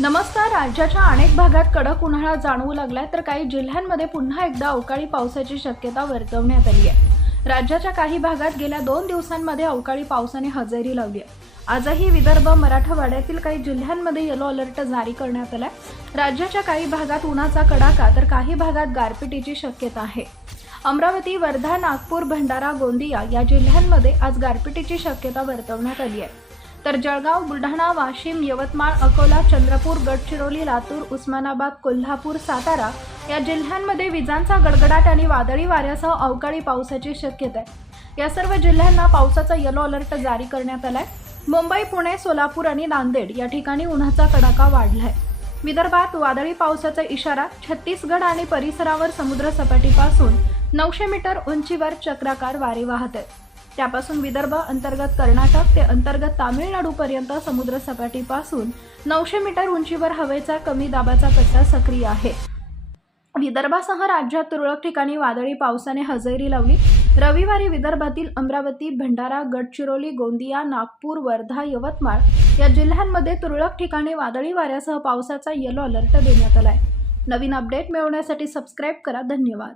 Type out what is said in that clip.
नमस्कार राज्याच्या अनेक भागात कडक उन्हाळा जाणवू लागलाय तर काही जिल्ह्यांमध्ये पुन्हा एकदा अवकाळी पावसाची शक्यता वर्तवण्यात आली आहे. राज्याच्या काही भागात गेल्या दोन दिवसांमध्ये अवकाळी पावसाने हजेरी लावली आहे. आजही विदर्भ मराठवाड्यातील काही जिल्ह्यांमध्ये येलो अलर्ट जारी करण्यात आलाय. राज्याच्या काही भागात उन्हाचा कडाका तर काही भागात गारपिटीची शक्यता आहे. अमरावती वर्धा नागपूर भंडारा गोंदिया या जिल्ह्यांमध्ये आज गारपिटीची शक्यता वर्तवण्यात आली आहे. तर जळगाव बुलढाणा वाशिम यवतमाळ अकोला चंद्रपूर गडचिरोली लातूर उस्मानाबाद कोल्हापूर सातारा या जिल्ह्यांमध्ये विजांचा गडगडाट आणि वादळी वाऱ्यासह अवकाळी पावसाची शक्यता आहे. या सर्व जिल्ह्यांना पावसाचा येलो अलर्ट जारी करण्यात आलाय. मुंबई पुणे सोलापूर आणि नांदेड या ठिकाणी उन्हाचा कडाका वाढलाय. विदर्भात वादळी पावसाचा इशारा छत्तीसगड आणि परिसरावर समुद्र सपाटीपासून नऊशे मीटर उंचीवर चक्राकार वारे वाहत आहेत. त्यापासून विदर्भ अंतर्गत कर्नाटक ते अंतर्गत तामिळनाडूपर्यंत समुद्र सपाटीपासून नऊशे मीटर उंचीवर हवेचा कमी दाबाचा पट्टा सक्रिय आहे. विदर्भासह राज्यात तुरळक ठिकाणी वादळी पावसाने हजेरी लावली. रविवारी विदर्भातील अमरावती भंडारा गडचिरोली गोंदिया नागपूर वर्धा यवतमाळ या जिल्ह्यांमध्ये तुरळक ठिकाणी वादळी वाऱ्यासह पावसाचा येलो अलर्ट देण्यात आलाय. नवीन अपडेट मिळवण्यासाठी सबस्क्राईब करा. धन्यवाद.